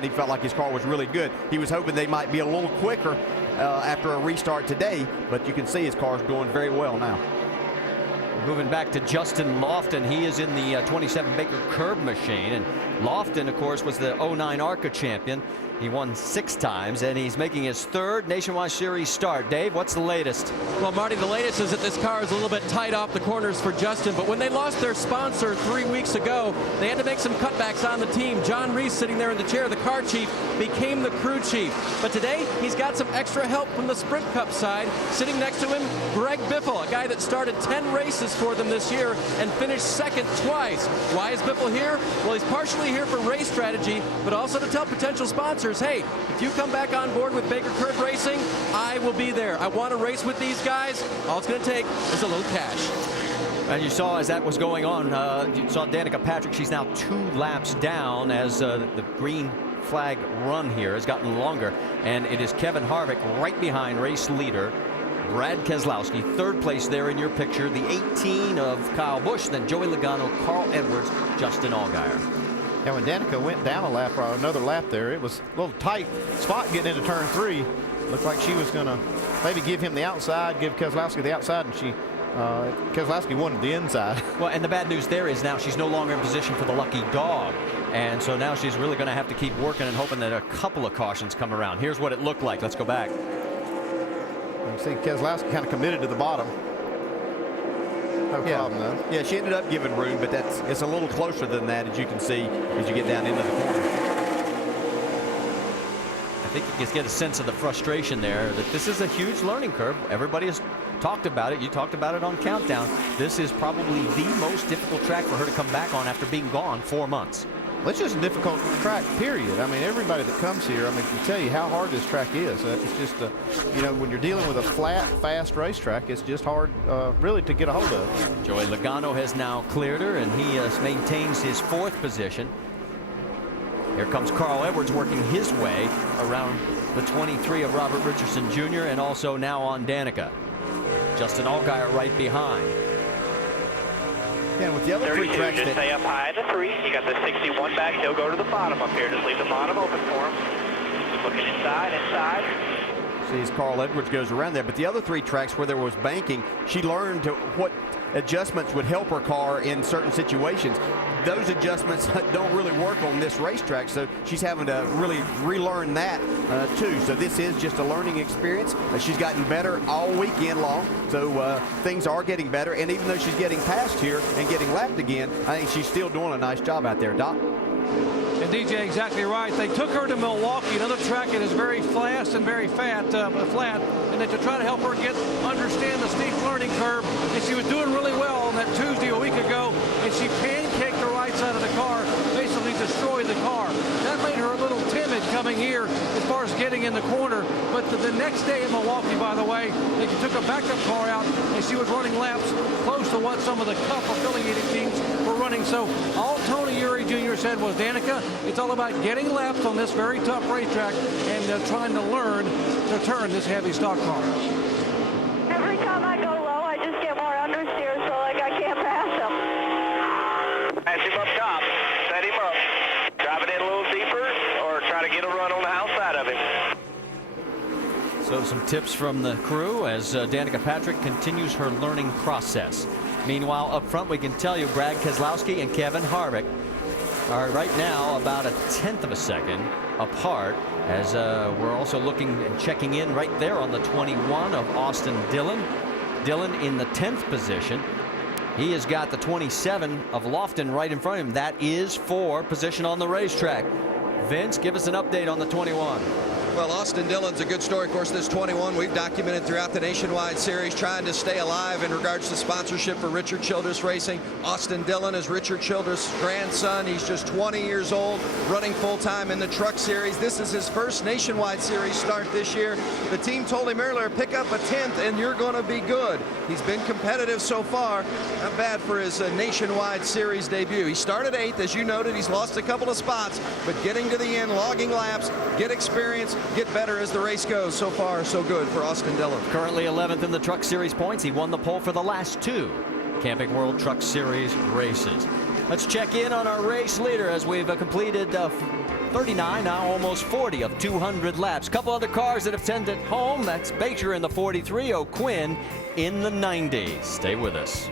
run. He felt like his car was really good. He was hoping they might be a little quicker after a restart today, but you can see his car's doing very well now. Moving back to Justin Lofton. He is in the 27 Baker Curb machine. And Lofton, of course, was the 09 ARCA champion. He won 6 times, and he's making his 3rd Nationwide Series start. Dave, what's the latest? Well, Marty, the latest is that this car is a little bit tight off the corners for Justin, but when they lost their sponsor 3 weeks ago, they had to make some cutbacks on the team. John Reese, sitting there in the chair, the car chief, became the crew chief. But today, he's got some extra help from the Sprint Cup side. Sitting next to him, Greg Biffle, a guy that started 10 races for them this year and finished 2nd twice. Why is Biffle here? Well, he's partially here for race strategy, but also to tell potential sponsors, hey, if you come back on board with Baker Curb Racing, I will be there. I want to race with these guys. All it's going to take is a little cash. And you saw as that was going on, you saw Danica Patrick. She's now 2 laps down as the green flag run here has gotten longer. And it is Kevin Harvick right behind race leader Brad Keselowski, 3rd place there in your picture. The 18 of Kyle Busch, then Joey Logano, Carl Edwards, Justin Allgaier. And when Danica went down a lap or another lap there, it was a little tight spot getting into turn 3. Looked like she was going to maybe give him the outside, give Keselowski the outside, and Keselowski wanted the inside. Well, and the bad news there is now she's no longer in position for the lucky dog. And so now she's really going to have to keep working and hoping that a couple of cautions come around. Here's what it looked like. Let's go back. You see Keselowski kind of committed to the bottom. No problem, though. Yeah, she ended up giving room, but it's a little closer than that, as you can see, as you get down into the corner. I think you can get a sense of the frustration there that this is a huge learning curve. Everybody has talked about it. You talked about it on Countdown. This is probably the most difficult track for her to come back on after being gone 4 months. Well, it's just a difficult track, period. I mean, everybody that comes here, I mean, can tell you how hard this track is. It's just, you know, when you're dealing with a flat, fast racetrack, it's just hard, really, to get a hold of. Joey Logano has now cleared her, and he maintains his 4th position. Here comes Carl Edwards working his way around the 23 of Robert Richardson Jr. and also now on Danica. Justin Allgaier right behind. And with the other 3 tracks, just stay up high at the 3. You got the 61 back. He'll go to the bottom up here. Just leave the bottom open for him. Looking inside. See, as Carl Edwards goes around there. But the other 3 tracks where there was banking, she learned what adjustments would help her car in certain situations. Those adjustments don't really work on this racetrack, so she's having to really relearn that too. So this is just a learning experience. She's gotten better all weekend long, so things are getting better. And even though she's getting past here and getting lapped again, I think she's still doing a nice job out there, Doc. And DJ, exactly right. They took her to Milwaukee, another track that is very fast and very flat, and to try to help her understand the steep learning curve. And she was doing really well on that Tuesday a week ago, and she pancaked the right side of the car, basically destroyed the car. That made her a little timid coming here as far as getting in the corner. But the next day in Milwaukee, by the way, they took a backup car out, and she was running laps close to what some of the Cup affiliated teams were running. So all Tony Eury Jr. said was, Danica, it's all about getting laps on this very tough racetrack and trying to learn to turn this heavy stock car. Every time I go low, I just get more understeer, so like I can't pass him. Pass him up top. Set him up. Drive it in a little deeper or try to get a run on the outside of him. So some tips from the crew as Danica Patrick continues her learning process. Meanwhile, up front, we can tell you Brad Keselowski and Kevin Harvick are right now about a 1/10 of a second apart, as we're also looking and checking in right there on the 21 of Austin Dillon. Dillon in the 10th position. He has got the 27 of Lofton right in front of him. That is for position on the racetrack. Vince, give us an update on the 21. Well, Austin Dillon's a good story. Of course, this 21 we've documented throughout the Nationwide Series, trying to stay alive in regards to sponsorship for Richard Childress Racing. Austin Dillon is Richard Childress' grandson. He's just 20 years old, running full-time in the Truck Series. This is his first Nationwide Series start this year. The team told him earlier, pick up a 10th and you're going to be good. He's been competitive so far. Not bad for his Nationwide Series debut. He started 8th, as you noted. He's lost a couple of spots, but getting to the end, logging laps, get experience, get better as the race goes. So far, so good for Austin Dillon. Currently 11th in the Truck Series points. He won the pole for the last 2 Camping World Truck Series races. Let's check in on our race leader as we've completed 39, now almost 40 of 200 laps. Couple other cars that have sent it home. That's Bacher in the 43, O'Quinn in the 90. Stay with us.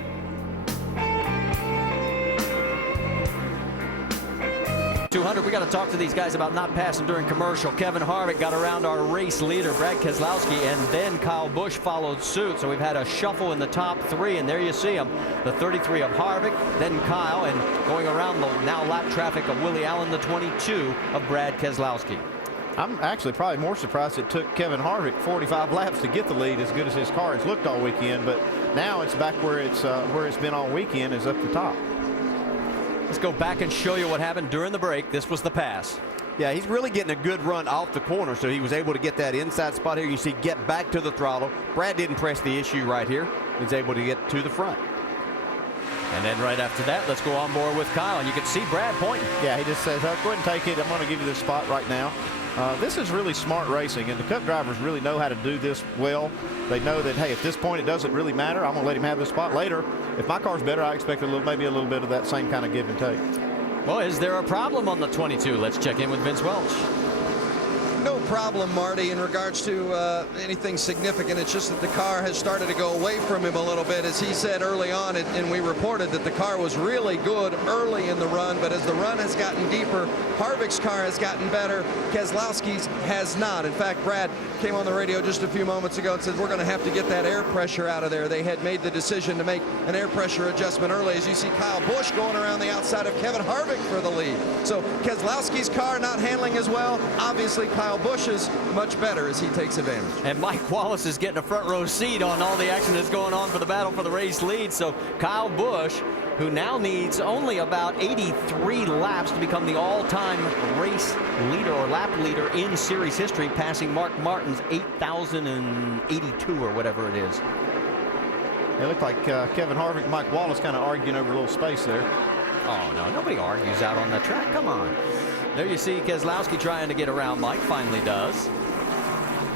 We got to talk to these guys about not passing during commercial. Kevin Harvick got around our race leader, Brad Keselowski, and then Kyle Busch followed suit. So we've had a shuffle in the top 3, and there you see them. The 33 of Harvick, then Kyle, and going around the now lap traffic of Willie Allen, the 22 of Brad Keselowski. I'm actually probably more surprised it took Kevin Harvick 45 laps to get the lead, as good as his car has looked all weekend. But now it's back where it's been all weekend, is up the top. Let's go back and show you what happened during the break. This was the pass. Yeah, he's really getting a good run off the corner, so he was able to get that inside spot here. You see, get back to the throttle. Brad didn't press the issue right here. He's able to get to the front. And then right after that, let's go on board with Kyle. And you can see Brad pointing. Yeah, he just says, go ahead and take it. I'm going to give you this spot right now. This is really smart racing, and the Cup drivers really know how to do this well. They know that, hey, at this point it doesn't really matter. I'm going to let him have this spot later. If my car's better, I expect maybe a little bit of that same kind of give and take. Well, is there a problem on the 22? Let's check in with Vince Welch. No problem, Marty, in regards to anything significant. It's just that the car has started to go away from him a little bit. As he said early on, and we reported that the car was really good early in the run, but as the run has gotten deeper, Harvick's car has gotten better. Keselowski's has not. In fact, Brad came on the radio just a few moments ago and said, we're going to have to get that air pressure out of there. They had made the decision to make an air pressure adjustment early. As you see Kyle Busch going around the outside of Kevin Harvick for the lead. So Keselowski's car not handling as well. Obviously, Kyle Busch is much better as he takes advantage. And Mike Wallace is getting a front row seat on all the action that's going on for the battle for the race lead. So Kyle Busch, who now needs only about 83 laps to become the all-time race leader or lap leader in series history, passing Mark Martin's 8,082 or whatever it is. It looked like Kevin Harvick and Mike Wallace kind of arguing over a little space there. Oh, no, nobody argues out on the track. Come on. There you see Keselowski trying to get around Mike, finally does.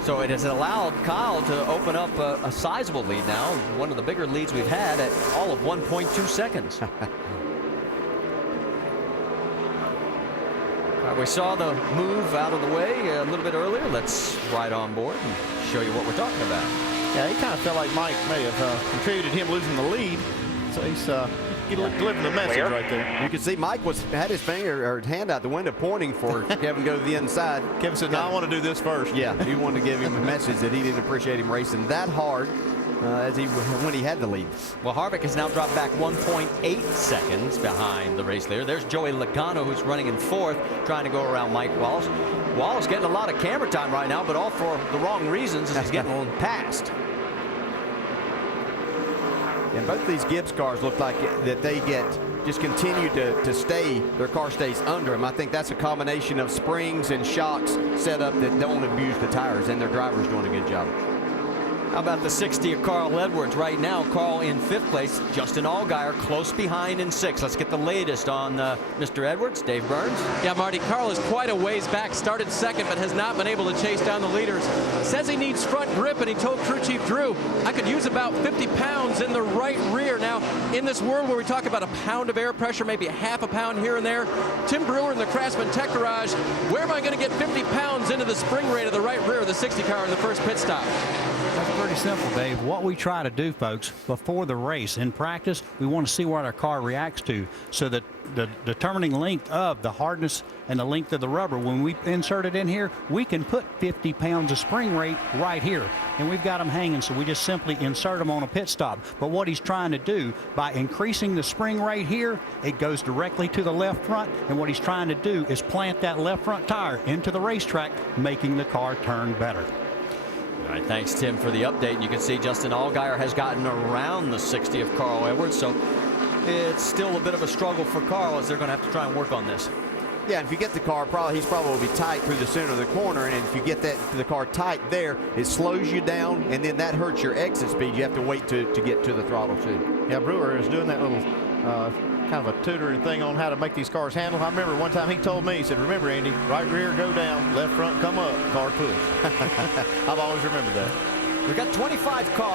So it has allowed Kyle to open up a sizable lead now, one of the bigger leads we've had at all of 1.2 seconds. All right, we saw the move out of the way a little bit earlier. Let's ride on board and show you what we're talking about. Yeah, he kind of felt like Mike may have contributed him losing the lead. So he's delivering the message right there. You can see Mike had his finger or hand out the window pointing for Kevin to go to the inside. Kevin said, no, I want to do this first. Yeah, he wanted to give him a message that he didn't appreciate him racing that hard when he had the lead. Well, Harvick has now dropped back 1.8 seconds behind the race leader. There's Joey Logano, who's running in fourth, trying to go around Mike Wallace. Wallace getting a lot of camera time right now, but all for the wrong reasons as he's getting a little passed. And both these Gibbs cars look like that they just continue to stay, their car stays under them. I think that's a combination of springs and shocks set up that don't abuse the tires, and their driver's doing a good job. How about the 60 of Carl Edwards right now? Carl in fifth place. Justin Allgaier close behind in sixth. Let's get the latest on Mr. Edwards. Dave Burns. Yeah, Marty, Carl is quite a ways back. Started second, but has not been able to chase down the leaders. Says he needs front grip, and he told crew chief Drew, I could use about 50 pounds in the right rear. Now, in this world where we talk about a pound of air pressure, maybe a half a pound here and there, Tim Brewer in the Craftsman Tech Garage, where am I going to get 50 pounds into the spring rate of the right rear of the 60 car in the first pit stop? That's pretty simple, Dave. What we try to do, folks, before the race, in practice, we want to see what our car reacts to, so that the determining length of the hardness and the length of the rubber, when we insert it in here, we can put 50 pounds of spring rate right here. And we've got them hanging, so we just simply insert them on a pit stop. But what he's trying to do, by increasing the spring rate here, it goes directly to the left front. And what he's trying to do is plant that left front tire into the racetrack, making the car turn better. All right, thanks, Tim, for the update. You can see Justin Allgaier has gotten around the 60 of Carl Edwards, so it's still a bit of a struggle for Carl as they're going to have to try and work on this. Yeah, and if you get the car, he's probably tight through the center of the corner, and if you get the car tight there, it slows you down, and then that hurts your exit speed. You have to wait to get to the throttle, too. Yeah, Brewer is doing that little kind of a tutoring thing on how to make these cars handle. I remember one time he told me, he said, remember, Andy, right rear go down, left front come up, car push. I've always remembered that. We've got 25 cars.